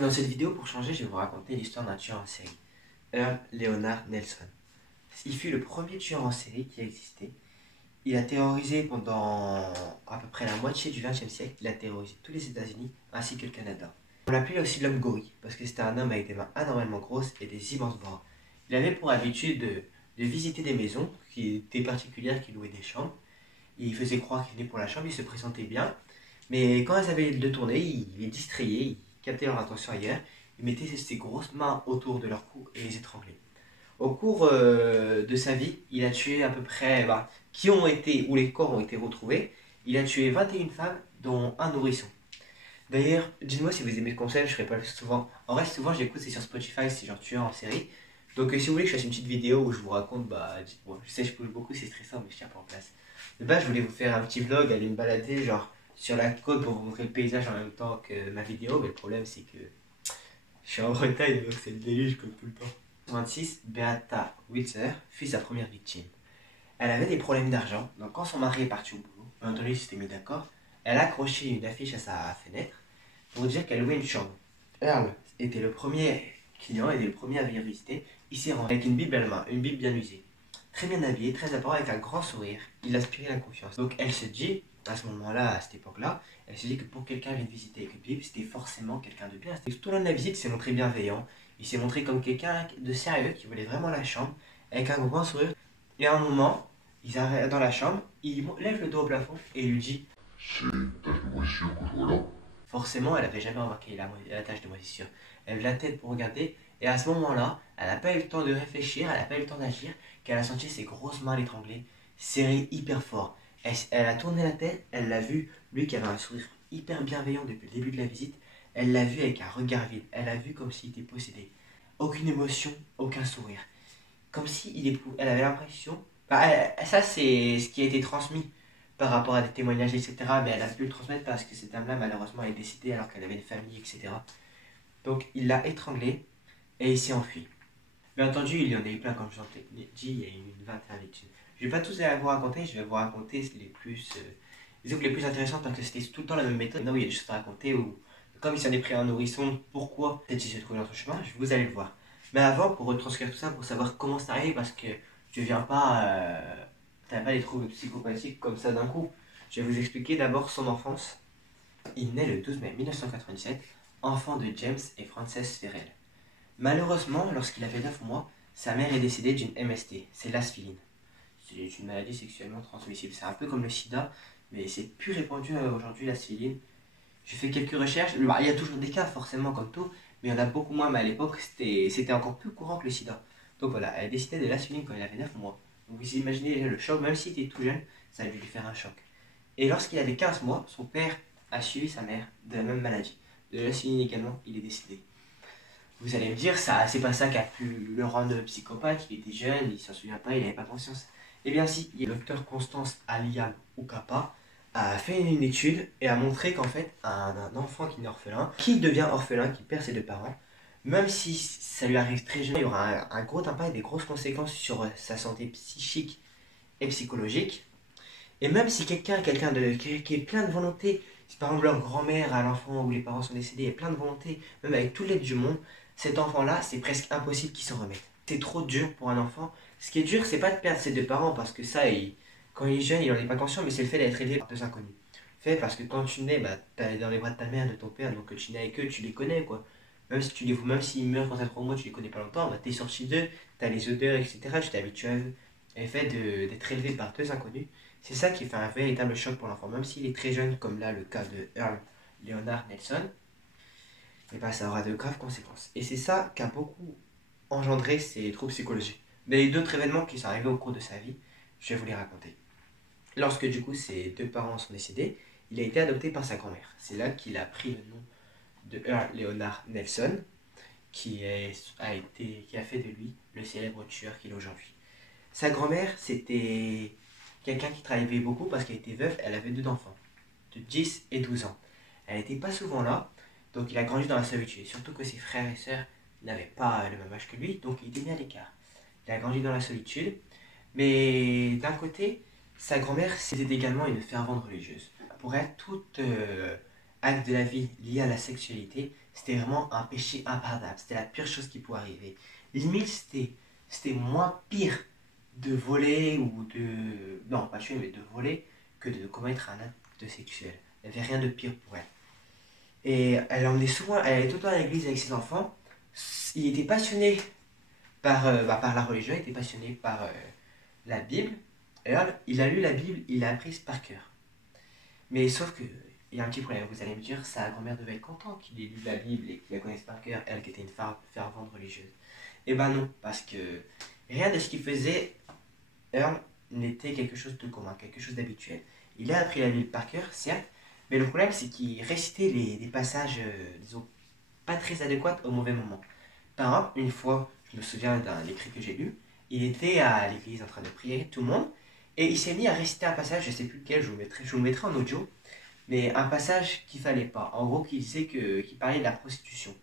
Dans cette vidéo, pour changer, je vais vous raconter l'histoire d'un tueur en série, Earl Leonard Nelson. Il fut le premier tueur en série qui a existé. Il a terrorisé pendant à peu près la moitié du XXe siècle. Il a terrorisé tous les États-Unis ainsi que le Canada. On l'appelait aussi l'homme gorille parce que c'était un homme avec des mains anormalement grosses et des immenses bras. Il avait pour habitude de visiter des maisons qui étaient particulières, qui louaient des chambres. Il faisait croire qu'il venait pour la chambre, il se présentait bien. Mais quand elles avaient de tourner, il les distrayait, il captait leur attention ailleurs. Il mettait ses grosses mains autour de leur cou et les étranglait. Au cours de sa vie, il a tué à peu près, qui ont été, où les corps ont été retrouvés, il a tué 21 femmes, dont un nourrisson. D'ailleurs, dites-moi si vous aimez le concept, je ne ferai pas souvent. En vrai, souvent j'écoute, c'est sur Spotify, c'est genre tueur en série. Donc si vous voulez que je fasse une petite vidéo où je vous raconte, dites-moi. Je sais, je bouge beaucoup, c'est stressant, mais je tiens pas en place. De base, je voulais vous faire un petit vlog, aller me balader, genre sur la côte pour vous montrer le paysage en même temps que ma vidéo, mais le problème c'est que je suis en Bretagne, donc c'est le déluge comme tout le temps. 26, Beata Witzer fut sa première victime. Elle avait des problèmes d'argent, donc quand son mari est parti au boulot, bien entendu, ils s'étaient mis d'accord, elle a accroché une affiche à sa fenêtre pour dire qu'elle louait une chambre. Earl était le premier client, était le premier à venir visiter. Il s'est rendu avec une Bible à la main, une Bible bien usée. Très bien habillé, très apparent, avec un grand sourire. Il aspirait la confiance. Donc elle se dit, à ce moment-là, à cette époque-là, elle se dit que pour quelqu'un vienne visiter avec une Bible, c'était forcément quelqu'un de bien. Tout au long de la visite, il s'est montré bienveillant. Il s'est montré comme quelqu'un de sérieux qui voulait vraiment la chambre, avec un grand sourire. Et à un moment, ils arrivent dans la chambre, il lève le dos au plafond et il lui dit: C'est une tache de moisissure que je vois là. Forcément, elle n'avait jamais remarqué la tache de moisissure. Elle lève la tête pour regarder, et à ce moment-là, elle n'a pas eu le temps de réfléchir, elle n'a pas eu le temps d'agir, qu'elle a senti ses grosses mains l'étrangler, serrées hyper fort. Elle a tourné la tête, elle l'a vu, lui qui avait un sourire hyper bienveillant depuis le début de la visite, elle l'a vu avec un regard vide, elle l'a vu comme s'il était possédé. Aucune émotion, aucun sourire. Comme si elle avait l'impression... ça, c'est ce qui a été transmis par rapport à des témoignages, etc. Mais elle a pu le transmettre parce que cette dame-là, malheureusement, est décédée alors qu'elle avait une famille, etc. Donc, il l'a étranglée et il s'est enfui. Bien entendu, il y en a eu plein, comme je l'ai dit, il y a eu une vingtaine d'études. Je ne vais pas tous vous raconter, je vais vous raconter les plus intéressantes parce que c'était tout le temps la même méthode. Non, oui, il y a des choses à raconter où, comme il s'en est pris un nourrisson, pourquoi peut-être il s'est trouvé dans son chemin, vous allez le voir. Mais avant, pour retranscrire tout ça, pour savoir comment ça arrive, parce que je viens pas, t'as pas des troubles psychopathiques comme ça d'un coup. Je vais vous expliquer d'abord son enfance. Il naît le 12 mai 1997, enfant de James et Frances Ferrell. Malheureusement, lorsqu'il avait 9 mois, sa mère est décédée d'une MST, c'est l'asphyline. C'est une maladie sexuellement transmissible. C'est un peu comme le sida, mais c'est plus répandu aujourd'hui, l'asphyline. J'ai fait quelques recherches. Il y a toujours des cas, forcément, comme tout, mais il y en a beaucoup moins. Mais à l'époque, c'était encore plus courant que le sida. Donc voilà, elle a décidé de l'asphyline quand elle avait 9 mois. Donc vous imaginez le choc, même s'il était tout jeune, ça a dû lui faire un choc. Et lorsqu'il avait 15 mois, son père a suivi sa mère de la même maladie. De l'asphyline également, il est décédé. Vous allez me dire, ça, c'est pas ça qui a pu le rendre psychopathe, il était jeune, il s'en souvient pas, il n'avait pas conscience. Eh bien si, le docteur Constance Aliam Oukapa a fait une étude et a montré qu'en fait, un enfant qui est orphelin, qui devient orphelin, qui perd ses deux parents, même si ça lui arrive très jeune, il y aura un gros impact, des grosses conséquences sur sa santé psychique et psychologique. Et même si quelqu'un qui est plein de volonté, si par exemple leur grand-mère a l'enfant ou les parents sont décédés, et plein de volonté, même avec tout l'aide du monde, cet enfant-là, c'est presque impossible qu'il s'en remette. C'est trop dur pour un enfant. Ce qui est dur, c'est pas de perdre ses deux parents, parce que ça, quand il est jeune, il en est pas conscient, mais c'est le fait d'être élevé par deux inconnus. Fait parce que quand tu nais, t'es dans les bras de ta mère, de ton père, donc tu nais avec eux, tu les connais, quoi. Même s'ils meurent quand t'as 3 mois, tu les connais pas longtemps, t'es sorti d'eux, t'as les odeurs, etc., tu t'es habitué à eux. Et le fait d'être élevé par deux inconnus, c'est ça qui fait un véritable choc pour l'enfant. Même s'il est très jeune, comme là le cas de Earl Leonard Nelson, et ça aura de graves conséquences. Et c'est ça qui a beaucoup engendré ces troubles psychologiques. Mais il y a d'autres événements qui sont arrivés au cours de sa vie, je vais vous les raconter. Lorsque du coup ses deux parents sont décédés, il a été adopté par sa grand-mère. C'est là qu'il a pris le nom de Earl Leonard Nelson, qui a fait de lui le célèbre tueur qu'il est aujourd'hui. Sa grand-mère, c'était quelqu'un qui travaillait beaucoup parce qu'elle était veuve, elle avait deux enfants, de 10 et 12 ans. Elle n'était pas souvent là, donc il a grandi dans la solitude, surtout que ses frères et sœurs n'avaient pas le même âge que lui, donc il était mis à l'écart. Il a grandi dans la solitude, mais d'un côté, sa grand-mère, c'était également une fervente religieuse. Pour elle, toute acte de la vie lié à la sexualité, c'était vraiment un péché impardonnable. C'était la pire chose qui pouvait arriver. Limite, c'était moins pire de voler ou de... Non, pas tuer, mais de voler que de commettre un acte sexuel. Il n'y avait rien de pire pour elle. Et elle emmenait souvent, elle allait tout le temps à l'église avec ses enfants. Il était passionné par la religion, il était passionné par la Bible. Et alors, il a lu la Bible, il l'a apprise par cœur. Mais sauf que, il y a un petit problème, vous allez me dire, sa grand-mère devait être contente qu'il ait lu la Bible et qu'il la connaisse par cœur, elle qui était une fervente religieuse. Eh ben non, parce que rien de ce qu'il faisait, Earl, n'était quelque chose de commun, quelque chose d'habituel. Il a appris la Bible par cœur, certes, mais le problème c'est qu'il récitait des passages, disons, pas très adéquats au mauvais moment. Par exemple, une fois, je me souviens d'un écrit que j'ai lu, il était à l'église en train de prier, tout le monde, et il s'est mis à réciter un passage, je ne sais plus lequel, je vous le mettrai en audio, mais un passage qu'il fallait pas. En gros, qu'il disait qu'il parlait de la prostitution.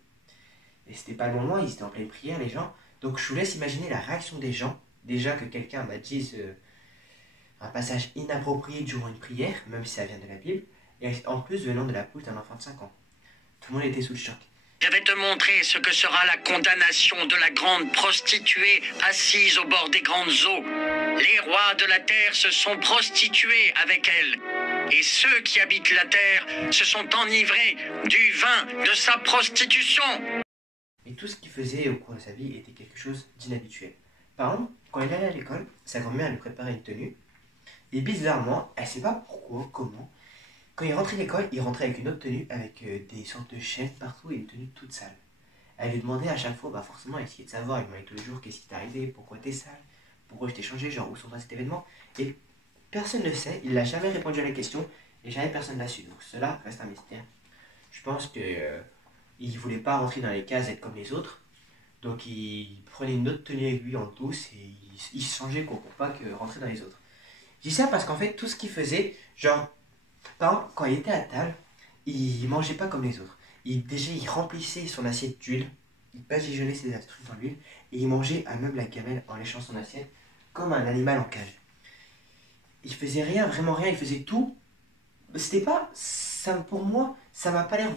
Et c'était pas le moment, ils étaient en pleine prière, les gens. Donc je vous laisse imaginer la réaction des gens. Déjà que quelqu'un m'a dit un passage inapproprié durant une prière, même si ça vient de la Bible, et en plus venant de la bouche d'un enfant de 5 ans. Tout le monde était sous le choc. Je vais te montrer ce que sera la condamnation de la grande prostituée assise au bord des grandes eaux. Les rois de la terre se sont prostitués avec elle. Et ceux qui habitent la terre se sont enivrés du vin de sa prostitution. Et tout ce qu'il faisait au cours de sa vie était quelque chose d'inhabituel. Par exemple, quand il allait à l'école, sa grand-mère lui préparait une tenue. Et bizarrement, elle ne sait pas pourquoi, comment, quand il rentrait à l'école, il rentrait avec une autre tenue, avec des sortes de chaînes partout et une tenue toute sale. Elle lui demandait à chaque fois, forcément, elle essayait de savoir, elle lui demandait tous les jours qu'est-ce qui t'est arrivé, pourquoi t'es sale, pourquoi je t'ai changé, genre où sont passés cet événement. Et personne ne sait, il n'a jamais répondu à la question et jamais personne l'a su. Donc cela reste un mystère. Je pense que il voulait pas rentrer dans les cases, être comme les autres. Donc il prenait une autre tenue avec lui en douce et il se changeait pour pas que rentrer dans les autres. Je dis ça parce qu'en fait, tout ce qu'il faisait, genre, par exemple, quand il était à table, il mangeait pas comme les autres. Déjà, il remplissait son assiette d'huile, il badigeonnait ses trucs dans l'huile, et il mangeait à même la gamelle en léchant son assiette, comme un animal en cage. Il faisait rien, vraiment rien, il faisait tout. C'était pas, ça, pour moi, ça m'a pas l'air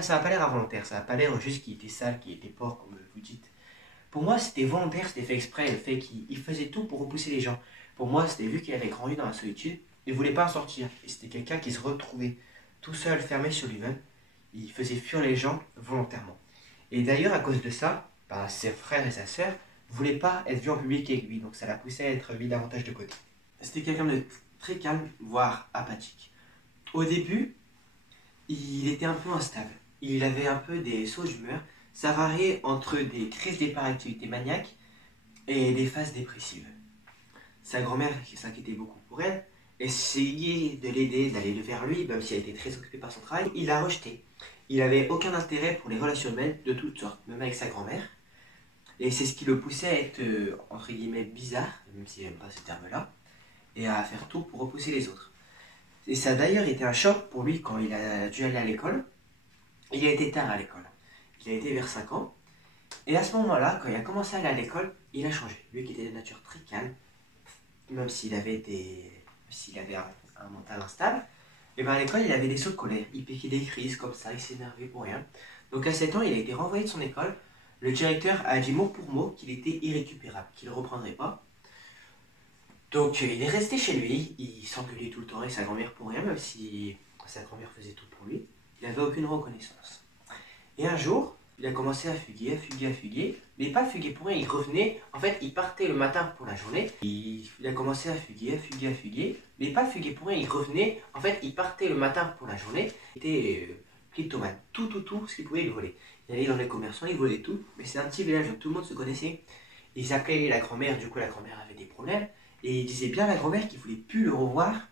ça m'a pas l'air involontaire, ça m'a pas l'air juste qu'il était sale, qu'il était porc, comme vous dites. Pour moi, c'était volontaire, c'était fait exprès, le fait qu'il faisait tout pour repousser les gens. Pour moi, c'était vu qu'il avait grandi dans la solitude, il voulait pas en sortir. Et c'était quelqu'un qui se retrouvait tout seul, fermé sur lui-même. Il faisait fuir les gens volontairement. Et d'ailleurs, à cause de ça, ses frères et sa sœur ne voulaient pas être vus en public avec lui, donc ça l'a poussé à être mis davantage de côté. C'était quelqu'un de très calme, voire apathique. Au début, il était un peu instable. Il avait un peu des sauts d'humeur. Ça variait entre des crises d'hyperactivité maniaque et des phases dépressives. Sa grand-mère, qui s'inquiétait beaucoup pour elle, essayait de l'aider, d'aller vers lui, même si elle était très occupée par son travail. Il l'a rejeté. Il n'avait aucun intérêt pour les relations humaines de toutes sortes, même avec sa grand-mère. Et c'est ce qui le poussait à être, entre guillemets, bizarre, même si j'aime pas ce terme-là, et à faire tout pour repousser les autres. Et ça a d'ailleurs été un choc pour lui quand il a dû aller à l'école. Il a été tard à l'école. Il a été vers 5 ans. Et à ce moment-là, quand il a commencé à aller à l'école, il a changé. Lui qui était de nature très calme, même s'il avait un mental instable, et à l'école, il avait des sauts de colère. Il piquait des crises comme ça, il s'énervait pour rien. Donc à 7 ans, il a été renvoyé de son école. Le directeur a dit mot pour mot qu'il était irrécupérable, qu'il ne reprendrait pas. Donc il est resté chez lui, il s'engueulait tout le temps avec sa grand-mère pour rien, même si sa grand-mère faisait tout pour lui. Il n'avait aucune reconnaissance. Et un jour, il a commencé à fuguer, mais pas fuguer pour rien, il revenait, en fait il partait le matin pour la journée, il a commencé à fuguer, mais pas fuguer pour rien, il revenait, en fait il partait le matin pour la journée, il était kleptomane, tout, ce qu'il pouvait il volait. Il allait dans les commerçants, il volait tout, mais c'est un petit village où tout le monde se connaissait. Ils appelaient la grand-mère, du coup la grand-mère avait des problèmes, et ils disaient bien à la grand-mère qu'il ne voulait plus le revoir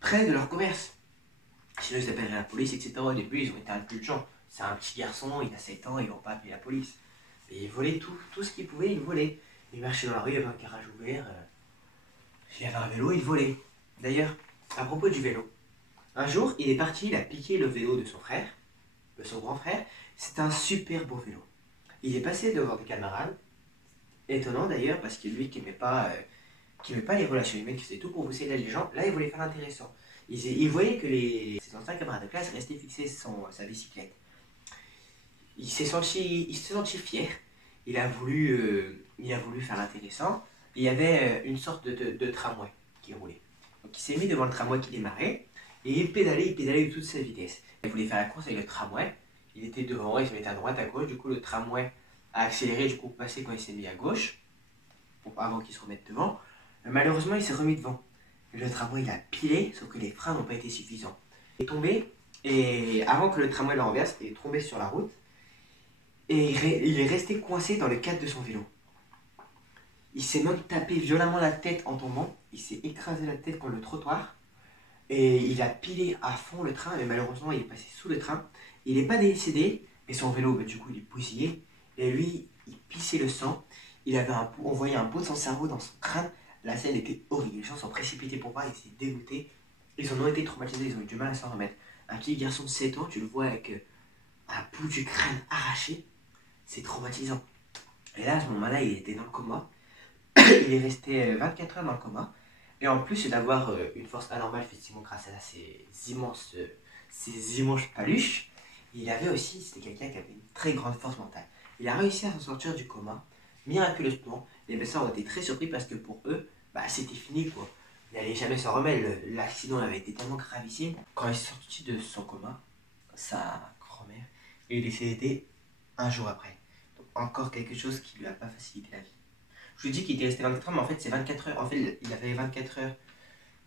près de leur commerce. Sinon ils appelleraient la police, etc. Au début ils ont été indulgents. C'est un petit garçon, il a 7 ans, ils vont pas appeler la police. Et il volait tout ce qu'il pouvait, il volait. Il marchait dans la rue, il y avait un garage ouvert, il y avait un vélo, il volait. D'ailleurs, à propos du vélo, un jour, il est parti, il a piqué le vélo de son frère, de son grand frère. C'est un super beau vélo. Il est passé devant des camarades, étonnant d'ailleurs, parce que lui qui n'aimait pas les relations humaines, qui faisait tout pour pousser les gens, là il voulait faire l'intéressant. il voyait que ses anciens camarades de classe restaient fixés sur sa bicyclette. Il s'est senti fier. Il a voulu faire intéressant. Il y avait une sorte de tramway qui roulait. Donc il s'est mis devant le tramway qui démarrait et il pédalait de toute sa vitesse. Il voulait faire la course avec le tramway. Il était devant, il se mettait à droite, à gauche. Du coup, le tramway a accéléré, du coup, passé quand il s'est mis à gauche, avant qu'il se remette devant. Malheureusement, il s'est remis devant. Le tramway, il a pilé, sauf que les freins n'ont pas été suffisants. Il est tombé, et avant que le tramway le renverse, il est tombé sur la route. Et il est resté coincé dans le cadre de son vélo. Il s'est même tapé violemment la tête en tombant. Il s'est écrasé la tête contre le trottoir. Et il a pilé à fond le train, mais malheureusement, il est passé sous le train. Il n'est pas décédé, mais son vélo, du coup, il est bousillé. Et lui, il pissait le sang. On voyait un bout de son cerveau dans son crâne. La scène était horrible. Les gens sont précipités pour voir, ils étaient dégoûtés. Ils en ont été traumatisés, ils ont eu du mal à s'en remettre. Un petit garçon de 7 ans, tu le vois avec un bout du crâne arraché. C'est traumatisant. Et là, à ce moment-là, il était dans le coma. Il est resté 24 heures dans le coma. Et en plus d'avoir une force anormale, effectivement, grâce à ces immenses paluches, c'était quelqu'un qui avait une très grande force mentale. Il a réussi à s'en sortir du coma, miraculeusement. Les médecins ont été très surpris parce que pour eux, c'était fini, quoi. Il n'allait jamais s'en remettre. L'accident avait été tellement gravissime. Quand il est sorti de son coma, sa grand-mère est décédée un jour après. Donc encore quelque chose qui lui a pas facilité la vie. Je vous dis qu'il était resté 24 heures, mais en fait c'est 24 heures. En fait, il avait 24 heures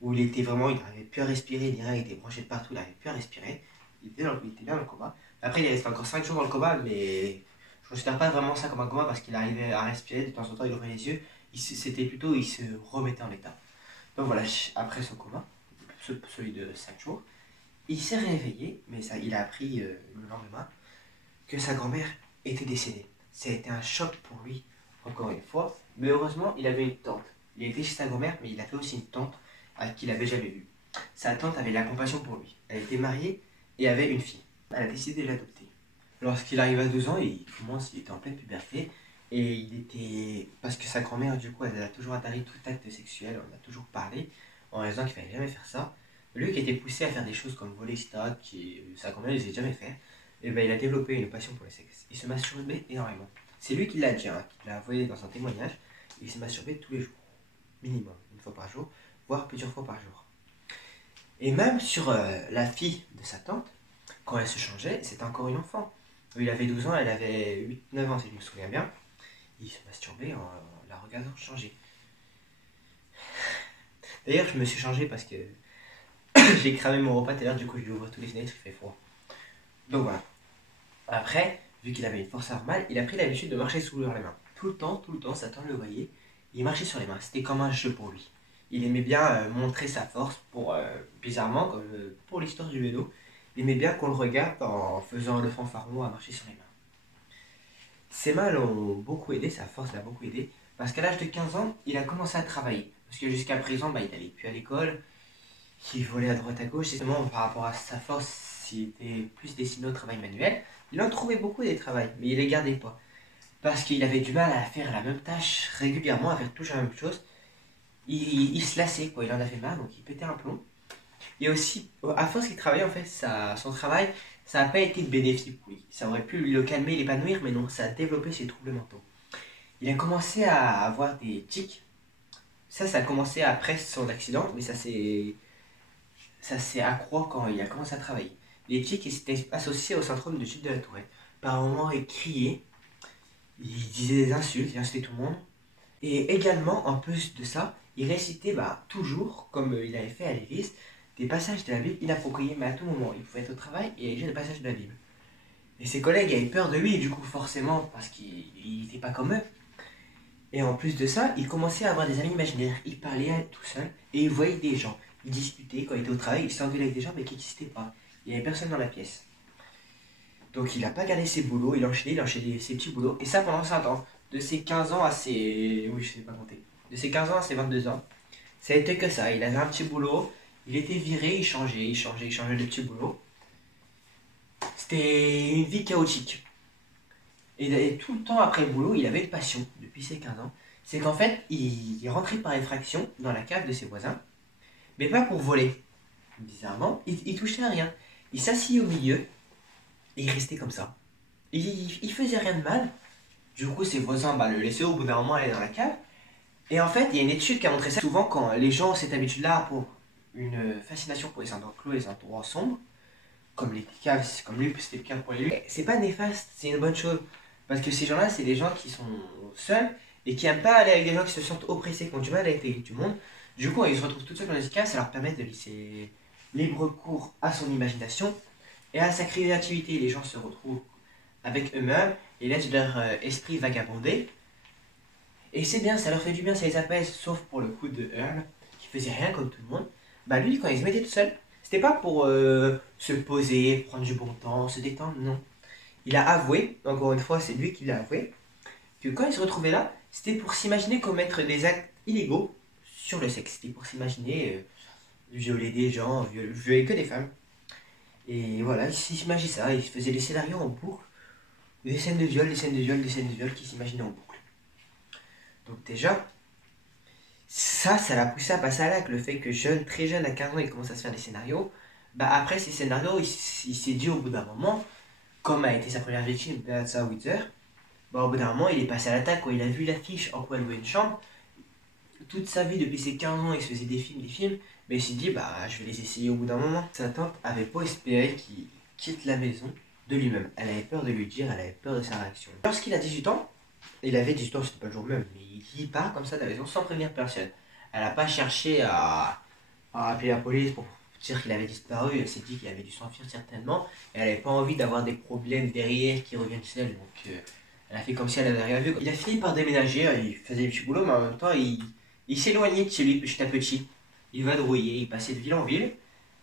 où il n'arrivait plus à respirer, ni rien, il était branché de partout, il n'arrivait plus à respirer. Il était bien dans le coma. Après, il est resté encore 5 jours dans le coma, mais je ne considère pas vraiment ça comme un coma parce qu'il arrivait à respirer, de temps en temps il ouvrait les yeux. Il se remettait en état. Donc voilà, après son coma, celui de 5 jours, il s'est réveillé, mais il a appris le lendemain que sa grand-mère était décédée. Ça a été un choc pour lui, encore une fois. Mais heureusement, il avait une tante. Il était chez sa grand-mère, mais il avait aussi une tante qu'il n'avait jamais vue. Sa tante avait de la compassion pour lui. Elle était mariée et avait une fille. Elle a décidé de l'adopter. Lorsqu'il arrive à 12 ans, il était en pleine puberté. Et parce que sa grand-mère, du coup, elle a toujours interdit tout acte sexuel, on a toujours parlé, en raison qu'il ne fallait jamais faire ça. Lui qui était poussé à faire des choses comme voler, etc., sa grand-mère ne les a jamais fait, et il a développé une passion pour le sexe. Il se masturbait énormément. C'est lui qui l'a dit, qui l'a envoyé dans un témoignage. Il se masturbait tous les jours, minimum, une fois par jour, voire plusieurs fois par jour. Et même sur la fille de sa tante, quand elle se changeait, c'était encore une enfant. Il avait 12 ans, elle avait 8-9 ans, si je me souviens bien. Il se masturbait en la regardant changer. D'ailleurs, je me suis changé parce que j'ai cramé mon repas tout à l'heure, du coup, je lui ouvre toutes les fenêtres, il fait froid. Donc voilà. Après, vu qu'il avait une force anormale, il a pris l'habitude de marcher sous les mains. Tout le temps, sa tante le voyait, il marchait sur les mains. C'était comme un jeu pour lui. Il aimait bien montrer sa force, bizarrement, comme pour l'histoire du vélo. Il aimait bien qu'on le regarde en faisant le fanfaron à marcher sur les mains. Ses mains l'ont beaucoup aidé, sa force l'a beaucoup aidé, parce qu'à l'âge de 15 ans, il a commencé à travailler. Parce que jusqu'à présent, il n'allait plus à l'école, il volait à droite à gauche, et seulement par rapport à sa force, il était plus destiné au travail manuel. Il en trouvait beaucoup des travails, mais il ne les gardait pas. Parce qu'il avait du mal à faire la même tâche régulièrement, à faire toujours la même chose. Il se lassait, quoi. Il en avait marre, donc il pétait un plomb. Et aussi, à force qu'il travaillait, en fait, son travail, ça n'a pas été bénéfique pour lui. Ça aurait pu le calmer, l'épanouir, mais non, ça a développé ses troubles mentaux. Il a commencé à avoir des tics. Ça a commencé après son accident, mais ça s'est accru quand il a commencé à travailler. Les tics étaient associés au syndrome de chute de la Tourette. Par moments, il criait, il disait des insultes, il insultait tout le monde. Et également, en plus de ça, il récitait toujours, comme il avait fait à l'église, des passages de la Bible inappropriés, mais à tout moment. Il pouvait être au travail et lire des passages de la Bible. Et ses collègues avaient peur de lui, du coup, forcément, parce qu'il n'était pas comme eux. Et en plus de ça, il commençait à avoir des amis imaginaires. Il parlait tout seul et il voyait des gens. Il discutait quand il était au travail, il s'engueulait avec des gens, mais qui n'existaient pas. Il n'y avait personne dans la pièce. Donc il n'a pas gardé ses boulots, il enchaînait ses petits boulots. Et ça pendant 5 ans. De ses 15 ans à ses... Oui, je ne sais pas compter. De ses 15 ans à ses 22 ans. Ça a été que ça. Il avait un petit boulot. Il était viré, il changeait de petit boulot. C'était une vie chaotique. Et tout le temps après le boulot, il avait une passion, depuis ses 15 ans. C'est qu'en fait, il rentrait par effraction dans la cave de ses voisins. Mais pas pour voler. bizarrement, il touchait à rien. Il s'asseyait au milieu et il restait comme ça. Il faisait rien de mal. Du coup, ses voisins le laissaient au bout d'un moment aller dans la cave. Et en fait, il y a une étude qui a montré ça. Souvent, quand les gens ont cette habitude-là pour une fascination pour les endroits clos et les endroits sombres, comme les caves, comme lui, c'était le cas pour les lui, c'est pas néfaste, c'est une bonne chose. Parce que ces gens-là, c'est des gens qui sont seuls et qui aiment pas aller avec des gens qui se sentent oppressés, qui ont du mal avec du monde. Du coup, quand ils se retrouvent tout seuls dans les caves, ça leur permet de laisser libre cours à son imagination et à sa créativité. Les gens se retrouvent avec eux-mêmes et laissent leur esprit vagabonder. Et c'est bien, ça leur fait du bien, ça les apaise, sauf pour le coup de Earl, qui faisait rien comme tout le monde. Lui, quand il se mettait tout seul, c'était pas pour se poser, prendre du bon temps, se détendre, non. Il a avoué, encore une fois, c'est lui qui l'a avoué, que quand il se retrouvait là, c'était pour s'imaginer commettre des actes illégaux sur le sexe. C'était pour s'imaginer violer des gens, violer que des femmes. Et voilà, il s'imaginait ça, il faisait des scénarios en boucle, des scènes de viol, des scènes de viol, des scènes de viol qui s'imaginaient en boucle. Donc déjà, ça l'a poussé à passer à l'acte, le fait que très jeune, à 15 ans, il commence à se faire des scénarios. Après ces scénarios, il s'est dit au bout d'un moment, comme a été sa première victime, Beata Wither, au bout d'un moment, il est passé à l'attaque, quand il a vu l'affiche en quoi louer une chambre. Toute sa vie, depuis ses 15 ans, il se faisait des films, mais il s'est dit, je vais les essayer au bout d'un moment. Sa tante avait pas espéré qu'il quitte la maison de lui-même. Elle avait peur de lui dire, elle avait peur de sa réaction. Lorsqu'il a 18 ans, il avait 18 ans, c'était pas le jour même, mais il part comme ça de la maison sans prévenir personne. Elle n'a pas cherché à appeler la police pour dire qu'il avait disparu, elle s'est dit qu'il avait dû s'enfuir certainement, et elle n'avait pas envie d'avoir des problèmes derrière qui reviennent chez elle, donc elle a fait comme si elle n'avait rien vu. Il a fini par déménager, il faisait du petit boulot, mais en même temps, il s'éloignait de chez lui petit à petit. Il vadrouillait, il passait de ville en ville,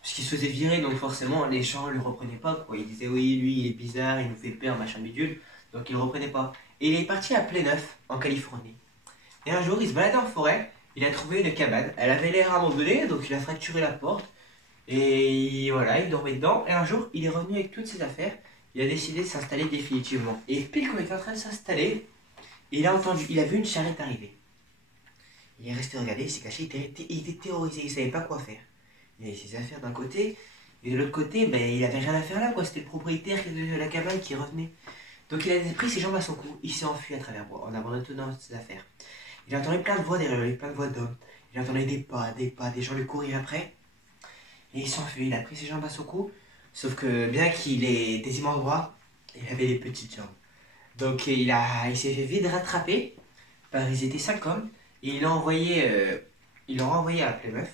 parce qu'il se faisait virer, donc forcément, les gens ne le reprenaient pas, quoi. Ils disaient, oui, lui, il est bizarre, il nous fait peur, machin bidule, donc ils ne le reprenaient pas. Et il est parti à Pléneuf, en Californie. Et un jour, il se baladait en forêt, il a trouvé une cabane. Elle avait l'air abandonnée, donc il a fracturé la porte. Et voilà, il dormait dedans. Et un jour, il est revenu avec toutes ses affaires. Il a décidé de s'installer définitivement. Et pile quand il était en train de s'installer, il a vu une charrette arriver. Il est resté regarder, il s'est caché, il était terrorisé, il savait pas quoi faire. Il avait ses affaires d'un côté, et de l'autre côté, il avait rien à faire là, quoi. C'était le propriétaire de la cabane qui revenait. Donc il a pris ses jambes à son cou, il s'est enfui à travers bois, en abandonnant ses affaires. Il entendait plein de voix derrière lui, plein de voix d'hommes. Il entendait des pas, des gens lui courir après. Et il s'enfuit, il a pris ses jambes à son cou. Sauf que bien qu'il ait des immenses bras, il avait des petites jambes. Donc il s'est fait vite rattraper par ils étaient 5 hommes. Et ils l'ont renvoyé à Plymouth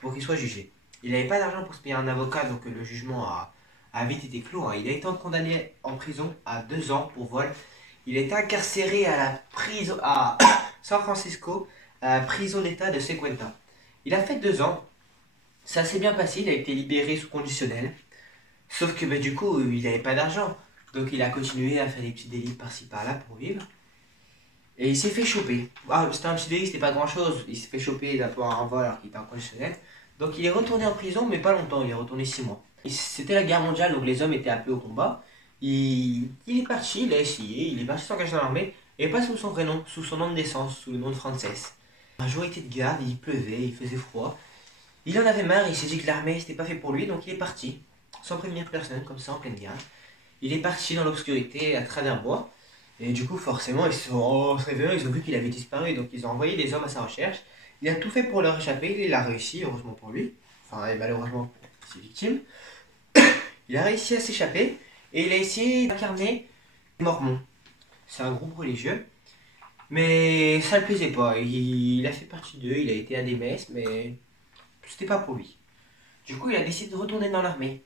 pour qu'il soit jugé. Il n'avait pas d'argent pour se payer un avocat, donc le jugement a vite été clos. Il a été condamné en prison à 2 ans pour vol. Il a été incarcéré à la prison à San Francisco, à la prison d'état de Sequenta. Il a fait 2 ans. Ça s'est bien passé, il a été libéré sous conditionnel. Sauf que du coup, il n'avait pas d'argent. Donc il a continué à faire des petits délits par-ci par-là pour vivre. Et il s'est fait choper. C'était un petit délit, c'était pas grand-chose. Il s'est fait choper d'abord un vol alors qu'il était en conditionnel. Donc il est retourné en prison, mais pas longtemps, il est retourné 6 mois. C'était la guerre mondiale, donc les hommes étaient appelés au combat. Il est parti, il a essayé, il est parti s'engager dans l'armée, et pas sous son vrai nom, sous son nom de naissance, sous le nom de Frances. Un jour il était de garde, il pleuvait, il faisait froid. Il en avait marre, il s'est dit que l'armée c'était pas fait pour lui, donc il est parti, sans prévenir personne, comme ça en pleine garde. Il est parti dans l'obscurité à travers bois, et du coup forcément ils se réveillant, ils ont vu qu'il avait disparu, donc ils ont envoyé des hommes à sa recherche. Il a tout fait pour leur échapper, il a réussi, heureusement pour lui, et malheureusement pour ses victimes. Il a réussi à s'échapper, et il a essayé d'incarner les Mormons. C'est un groupe religieux, mais ça ne le plaisait pas. Il a fait partie d'eux, il a été à des messes, mais c'était pas pour lui. Du coup, il a décidé de retourner dans l'armée.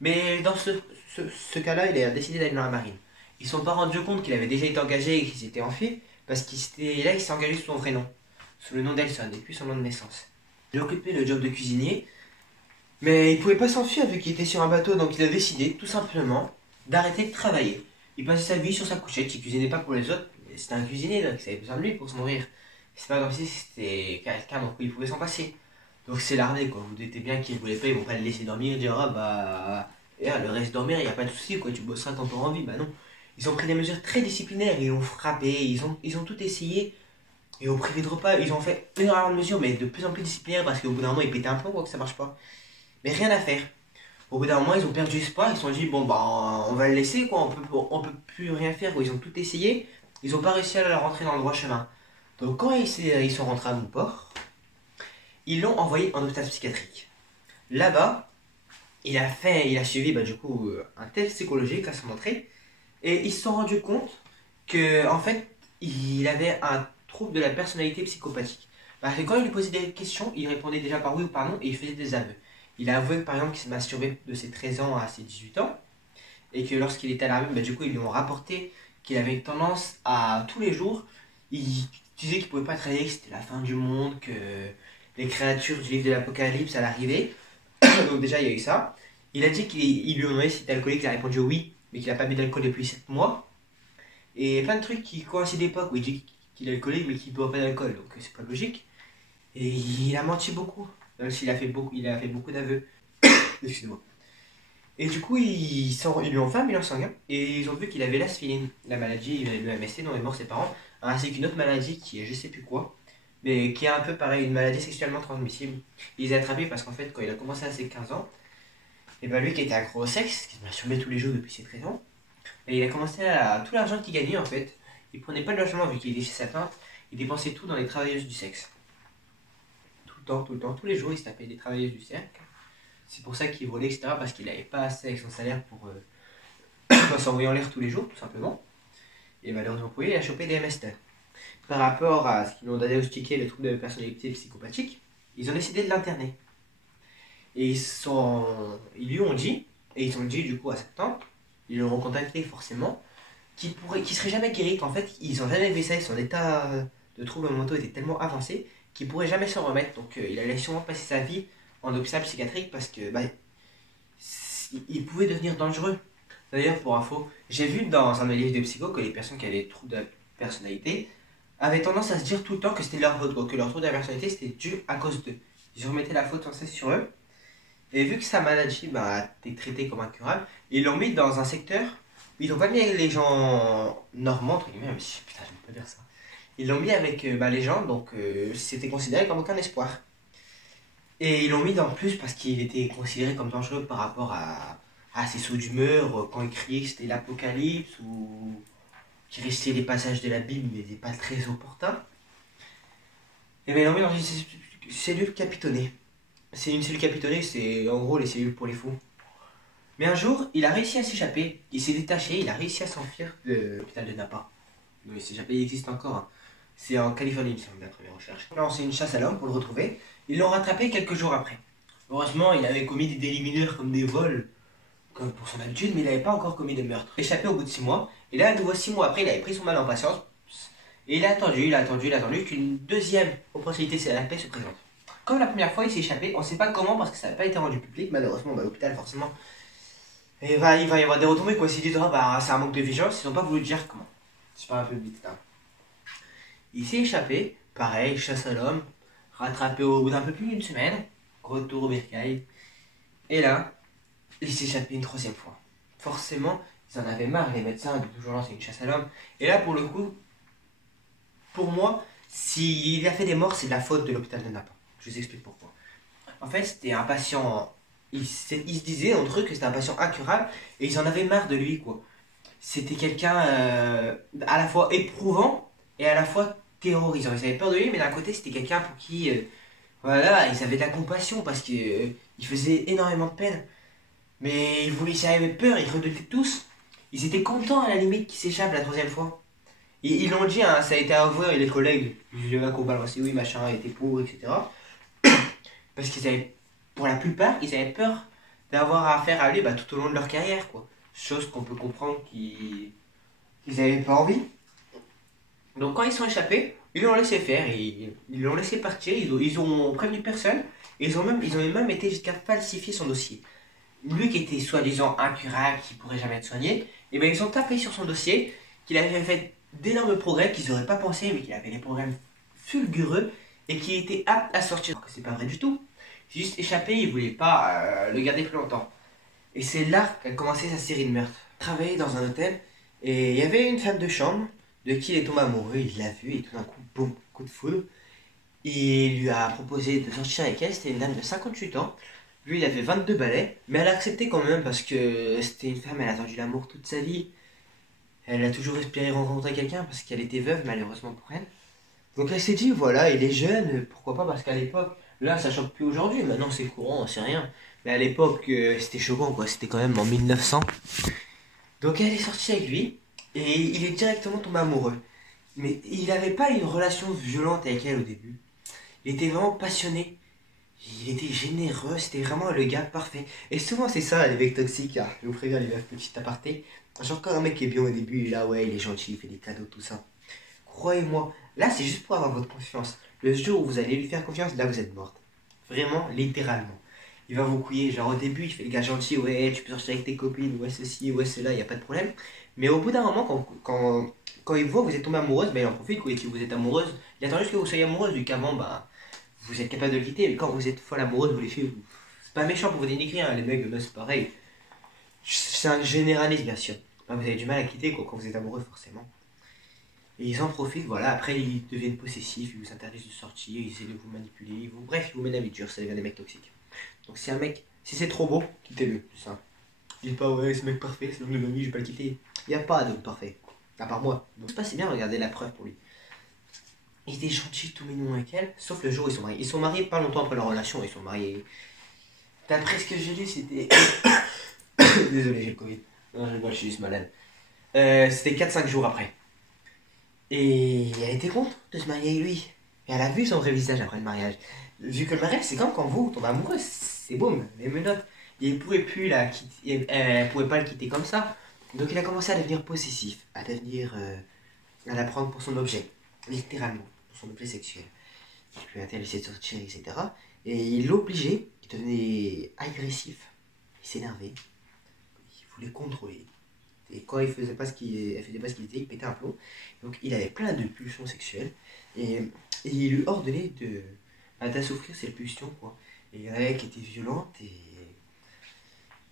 Mais dans ce cas-là, il a décidé d'aller dans la marine. Ils ne se sont pas rendus compte qu'il avait déjà été engagé et qu'il s'était enfui, parce qu'il s'est engagé sous son vrai nom, sous le nom d'Elson, et puis son nom de naissance. Il a occupé le job de cuisinier, mais il pouvait pas s'enfuir vu qu'il était sur un bateau, donc il a décidé tout simplement d'arrêter de travailler. Il passait sa vie sur sa couchette, il cuisinait pas pour les autres, c'était un cuisinier, donc il avait besoin de lui pour se nourrir. C'est pas comme si c'était quelqu'un dont il pouvait s'en passer. Donc c'est l'armée, quoi. Vous doutez bien qu'ils voulaient pas, ils vont pas le laisser dormir et dire le reste dormir, il n'y a pas de souci, quoi, tu bosseras tant t'auras envie. Bah non. Ils ont pris des mesures très disciplinaires, ils ont frappé, ils ont tout essayé. Et au privé de repas, ils ont fait énormément de mesures, mais de plus en plus disciplinaires parce qu'au bout d'un moment, ils pétaient un plomb, quoi, que ça marche pas. mais rien à faire. Au bout d'un moment, ils ont perdu espoir, ils se sont dit, bon, bah, on va le laisser, quoi, on peut plus rien faire, quoi. Ils ont tout essayé, ils n'ont pas réussi à la rentrer dans le droit chemin. Donc, quand ils sont rentrés à Montport, ils l'ont envoyé en hôpital psychiatrique. Là-bas, il a suivi, bah, du coup, un test psychologique à son entrée, et ils se sont rendus compte que, en fait, il avait un trouble de la personnalité psychopathique. Parce que quand il lui posait des questions, il répondait déjà par oui ou par non, et il faisait des aveux. Il a avoué par exemple qu'il s'est masturbé de ses 13 ans à ses 18 ans et que lorsqu'il était à l'armée, bah, du coup ils lui ont rapporté qu'il avait une tendance à tous les jours, il disait qu'il pouvait pas travailler, que c'était la fin du monde, que les créatures du livre de l'Apocalypse allaient arriver. Donc déjà il y a eu ça. Il a dit qu'il lui ont demandé si était alcoolique, il a répondu oui, mais qu'il n'a pas bu d'alcool depuis 7 mois. Et plein de trucs qui coïncident pas, où il dit qu'il est alcoolique mais qu'il ne boit pas d'alcool, donc c'est pas logique. Et il a menti beaucoup, même s'il a fait beaucoup d'aveux. Excusez-moi. Et du coup, ils lui ont fait un bilan sanguin et ils ont vu qu'il avait la sphiline, la maladie, le MST dont est mort ses parents, ainsi qu'une autre maladie qui est je sais plus quoi, mais qui est un peu pareil, une maladie sexuellement transmissible. Il les a attrapés parce qu'en fait, quand il a commencé à ses 15 ans, et ben lui qui était accro au sexe, qui se masturbait tous les jours depuis ses 13 ans, et il a commencé à tout l'argent qu'il gagnait en fait. Il prenait pas de logement vu qu'il était chez sa tante, il dépensait tout dans les travailleuses du sexe. Tout le temps, tous les jours, il se tapait des travailleuses du cercle. C'est pour ça qu'il volait, etc. Parce qu'il n'avait pas assez avec son salaire pour s'envoyer en l'air tous les jours, tout simplement. Et malheureusement pour lui, il a chopé des MST. Par rapport à ce qu'ils lui ont diagnostiqué, le trouble de personnalité psychopathique, ils ont décidé de l'interner. Et ils lui ont dit, et ils ont dit du coup à cette tante, ils l'ont recontacté forcément, qu'il serait jamais guéri, qu'en fait, ils n'ont jamais vu ça, son état de trouble mentaux était tellement avancé qu'il pourrait jamais s'en remettre. Donc il allait sûrement passer sa vie en hôpital psychiatrique parce que bah, il pouvait devenir dangereux. D'ailleurs, pour info, j'ai vu dans un livre de psycho que les personnes qui avaient des troubles de la personnalité avaient tendance à se dire tout le temps que c'était leur faute, que leur trouble de la personnalité c'était dû à cause d'eux. Ils remettaient la faute sans cesse sur eux. Et vu que sa maladie a été traitée comme incurable, ils l'ont mis dans un secteur où ils n'ont pas mis avec les gens normands, entre guillemets, même si putain, je ne peux pas dire ça. Ils l'ont mis avec les gens, donc c'était considéré comme aucun espoir. Et ils l'ont mis en plus parce qu'il était considéré comme dangereux par rapport à ses sauts d'humeur, quand il criait que c'était l'apocalypse, ou qu'il restait des passages de la Bible mais n'étaient pas très opportuns. Et bien ils l'ont mis dans une cellule capitonnée. C'est une cellule capitonnée, c'est en gros les cellules pour les fous. Mais un jour, il a réussi à s'échapper, il s'est détaché, il a réussi à s'enfuir de l'hôpital de Napa. Donc il s'est échappé, il existe encore. Hein. C'est en Californie, il me semble, d'après mes recherches. Là, on fait une chasse à l'homme pour le retrouver. Ils l'ont rattrapé quelques jours après. Heureusement, il avait commis des délits mineurs comme des vols, comme pour son habitude, mais il n'avait pas encore commis de meurtre. Échappé au bout de 6 mois, et là, à nouveau 6 mois après, il avait pris son mal en patience, et il a attendu qu'une deuxième opportunité c'est la paix se présente. Comme la première fois, il s'est échappé, on ne sait pas comment parce que ça n'a pas été rendu public, malheureusement, à l'hôpital, forcément. Et il va y avoir des retombées, quoi. S'ils disent, oh, bah, c'est un manque de vigilance, ils n'ont pas voulu dire comment. C'est pas un peu vite, là. Il s'est échappé, pareil, chasse à l'homme, rattrapé au bout d'un peu plus d'une semaine, retour au bercail. Et là, il s'est échappé une troisième fois. Forcément, ils en avaient marre, les médecins, de toujours lancer une chasse à l'homme. Et là, pour le coup, pour moi, s'il a fait des morts, c'est de la faute de l'hôpital de Napa. Je vous explique pourquoi. En fait, c'était un patient. Ils se disaient entre eux que c'était un patient incurable et ils en avaient marre de lui, quoi. C'était quelqu'un à la fois éprouvant et à la fois terrorisant. Ils avaient peur de lui, mais d'un côté, c'était quelqu'un pour qui. Voilà, ils avaient de la compassion parce qu'il faisait énormément de peine. Mais ils avaient peur, ils redoutaient tous. Ils étaient contents à la limite qu'il s'échappe la troisième fois. Ils l'ont dit, hein, ça a été avoué, les collègues, je vais qu'on balance, oui, machin, était pour, etc. Parce qu'ils avaient, pour la plupart, ils avaient peur d'avoir affaire à lui tout au long de leur carrière, quoi. Chose qu'on peut comprendre qu'ils n'avaient pas envie. Donc quand ils sont échappés, ils l'ont laissé faire, ils l'ont laissé partir, ils ont prévenu personne, et ils ont même été jusqu'à falsifier son dossier. Lui qui était soi-disant incurable, qui pourrait jamais être soigné, et bien ils ont tapé sur son dossier, qu'il avait fait d'énormes progrès qu'ils n'auraient pas pensé, mais qu'il avait des problèmes fulgureux, et qui était apte à sortir. C'est pas vrai du tout. C'est juste échappé, il voulait pas le garder plus longtemps. Et c'est là qu'a commencé sa série de meurtres. Il travaillait dans un hôtel, et il y avait une femme de chambre, de qui il est tombé amoureux, il l'a vue, et tout d'un coup, boum, coup de foudre. Il lui a proposé de sortir avec elle, c'était une dame de 58 ans. Lui, il avait 22 balais, mais elle a accepté quand même parce que c'était une femme, elle a attendu l'amour toute sa vie. Elle a toujours espéré rencontrer quelqu'un parce qu'elle était veuve, malheureusement pour elle. Donc elle s'est dit, voilà, il est jeune, pourquoi pas, parce qu'à l'époque, là, ça choque plus aujourd'hui, maintenant c'est courant, c'est rien. Mais à l'époque, c'était choquant, quoi, c'était quand même en 1900. Donc elle est sortie avec lui, et il est directement tombé amoureux. Mais il n'avait pas une relation violente avec elle au début. Il était vraiment passionné. Il était généreux, c'était vraiment le gars parfait. Et souvent c'est ça les mecs toxiques, hein. Je vous préviens les meufs, petit aparté. J'ai encore un mec qui est bien au début, là ouais il est gentil, il fait des cadeaux, tout ça. Croyez-moi, là c'est juste pour avoir votre confiance. Le jour où vous allez lui faire confiance, là vous êtes morte. Vraiment, littéralement. Il va vous couiller, genre au début il fait le gars gentil, ouais tu peux sortir avec tes copines, ouais ceci, ouais cela, il n'y a pas de problème. Mais au bout d'un moment, quand il voit que vous êtes tombé amoureuse, ben il en profite, quoi, et que vous êtes amoureuse. Il attend juste que vous soyez amoureuse, vu qu'avant, bah vous êtes capable de le quitter, mais quand vous êtes folle amoureuse, vous les faites. C'est pas méchant pour vous dénigrer, hein, les mecs, ben, c'est pareil. C'est un généraliste, bien sûr. Ben, vous avez du mal à quitter quoi, quand vous êtes amoureux, forcément. Et ils en profitent, voilà. Après, ils deviennent possessifs, ils vous interdisent de sortir, ils essaient de vous manipuler. Bref, ils vous mettent à vie dure, ça devient des mecs toxiques. Donc, si un mec, si c'est trop beau, quittez-le, c'est ça. Dites pas, ouais, ce mec parfait, c'est l'homme de ma vie, je vais pas le quitter. Il n'y a pas d'homme parfait, à part moi. Donc, c'est pas si bien, regardez la preuve pour lui. Il était gentil, tout mignon avec elle, sauf le jour où ils sont mariés. Ils sont mariés pas longtemps après leur relation, ils sont mariés. D'après ce que j'ai lu, c'était. Désolé, j'ai le Covid. Non, je suis juste malade. C'était 4-5 jours après. Et elle était contente de se marier avec lui. Et elle a vu son vrai visage après le mariage. Vu que le mariage, c'est comme quand vous tombez amoureux, c'est boum, les menottes. Il pouvait plus la quitter, elle pouvait pas le quitter comme ça. Donc il a commencé à devenir possessif, à devenir. À la prendre pour son objet, littéralement, pour son objet sexuel. Il lui interdisait de sortir, etc. Et il l'obligeait, il devenait agressif, il s'énervait, il voulait contrôler. Et quand il faisait pas ce elle faisait pas ce qu'il disait, il pétait un plomb. Donc il avait plein de pulsions sexuelles et il lui ordonnait d'assouvir ses pulsions, quoi. Et il y en avait qui étaient violentes et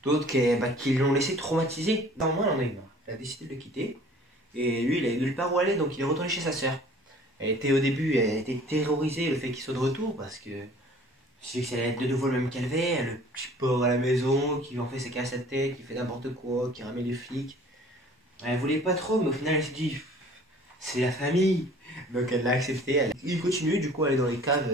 d'autres qui l'ont laissé traumatiser. Normalement, elle en a eu marre. Elle a décidé de le quitter et lui, il avait nulle part où aller, donc il est retourné chez sa sœur. Elle était au début, elle était terrorisée le fait qu'il soit de retour parce que je sais que ça allait être de nouveau le même calvaire, le petit porc à la maison qui en fait ses casses à tête, qui fait n'importe quoi, qui ramène les flics. Elle voulait pas trop, mais au final elle s'est dit c'est la famille, donc elle l'a accepté. Il continue du coup à aller dans les caves,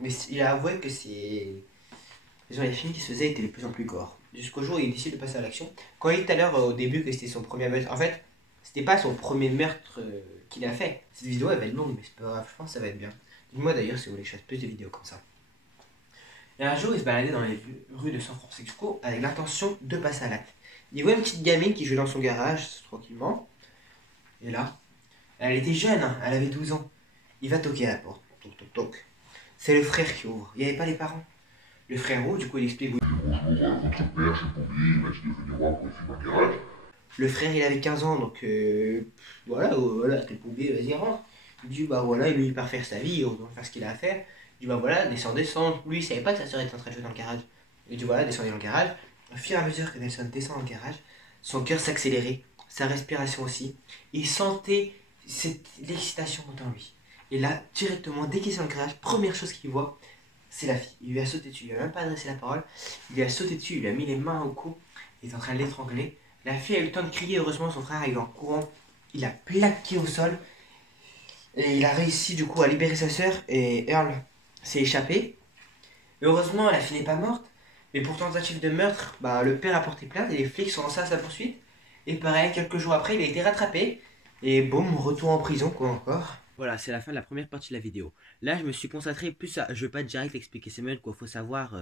mais il a avoué que les films qui se faisaient étaient de plus en plus gore. Jusqu'au jour où il décide de passer à l'action. Quand il dit tout à l'heure au début que c'était son premier meurtre, en fait c'était pas son premier meurtre qu'il a fait. Cette vidéo elle va être longue, mais c'est pas grave, je pense que ça va être bien. Dites-moi d'ailleurs si vous voulez que je fasse plus de vidéos comme ça. Et un jour, il se baladait dans les rues de San Francisco avec l'intention de passer à l'acte. Il voit une petite gamine qui jouait dans son garage tranquillement. Et là, elle était jeune, hein, elle avait 12 ans. Il va toquer à la porte. Toc, toc, toc. C'est le frère qui ouvre. Il n'y avait pas les parents. Le frère ouvre, du coup il explique. Bonjour, votre père, j'ai plombier, il m'a dit de venir voir pour le film un garage. Le frère il avait 15 ans, donc voilà, t'es plombier, vas-y rentre. Il dit bah voilà, lui il part faire sa vie, on va faire ce qu'il a à faire. Il dit bah voilà, descend. Lui il savait pas que sa soeur était en train de jouer dans le garage. Il dit voilà, descendez dans le garage. Au fur et à mesure que Nelson descend dans le garage, son cœur s'accélérait, sa respiration aussi. Il sentait l'excitation dans lui. Et là, directement, dès qu'il est dans le garage, première chose qu'il voit, c'est la fille. Il lui a sauté dessus, il lui a même pas adressé la parole. Il lui a sauté dessus, il lui a mis les mains au cou. Il est en train de l'étrangler. La fille a eu le temps de crier, heureusement son frère arrive en courant. Il a plaqué au sol. Et il a réussi du coup à libérer sa sœur et Earl s'est échappé. Heureusement, la fille n'est pas morte. Mais pour tentative de meurtre, bah, le père a porté plainte et les flics sont lancés à sa poursuite. Et pareil, quelques jours après, il a été rattrapé. Et boum, retour en prison, quoi encore. Voilà, c'est la fin de la première partie de la vidéo. Là, je me suis concentré plus à... Je vais pas direct expliquer ces meurtres, quoi. Faut savoir...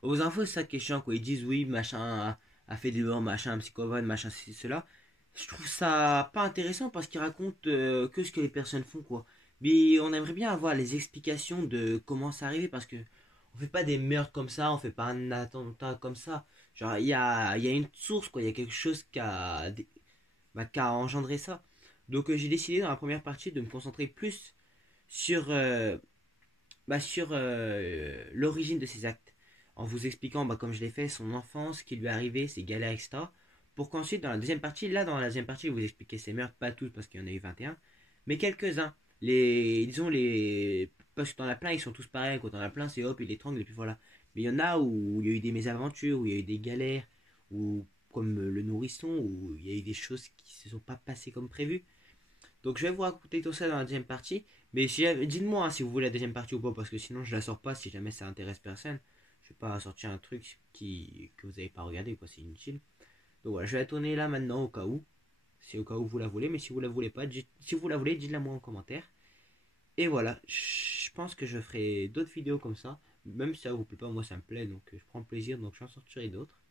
Aux infos, c'est ça qui est chiant, quoi. Ils disent, oui, machin a fait des morts, machin, un psychopathe, machin, ceci, cela. Je trouve ça pas intéressant parce qu'ils racontent que ce que les personnes font, quoi. Mais on aimerait bien avoir les explications de comment c'est arrivé parce que on fait pas des meurtres comme ça, on fait pas un attentat comme ça. Genre, il y a une source, quoi. Il y a quelque chose qui a engendré ça. Donc, j'ai décidé dans la première partie de me concentrer plus sur l'origine de ces actes. En vous expliquant, comme je l'ai fait, son enfance, ce qui lui est arrivé, ses galères, etc. Pour qu'ensuite, dans la deuxième partie, je vais vous expliquer ces meurtres, pas tous parce qu'il y en a eu 21, mais quelques-uns. Disons, parce que t'en as plein, ils sont tous pareils. Quand t'en as plein, c'est hop, il étrangle, et puis voilà. Mais il y en a où il y a eu des mésaventures, où il y a eu des galères, ou comme le nourrisson, où il y a eu des choses qui se sont pas passées comme prévu. Donc je vais vous raconter tout ça dans la deuxième partie. Mais si, dites-moi hein, si vous voulez la deuxième partie ou pas, parce que sinon je la sors pas si jamais ça intéresse personne. Je vais pas sortir un truc que vous n'avez pas regardé, quoi, c'est inutile. Donc voilà, je vais la tourner là maintenant au cas où. C'est au cas où vous la voulez, mais si vous la voulez pas, si vous la voulez, dites-la moi en commentaire. Et voilà, je pense que je ferai d'autres vidéos comme ça. Même si ça vous plaît pas, moi ça me plaît, donc je prends plaisir, donc j'en sortirai d'autres.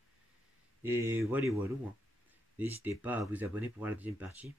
Et voilà, voilà. Hein. N'hésitez pas à vous abonner pour voir la deuxième partie.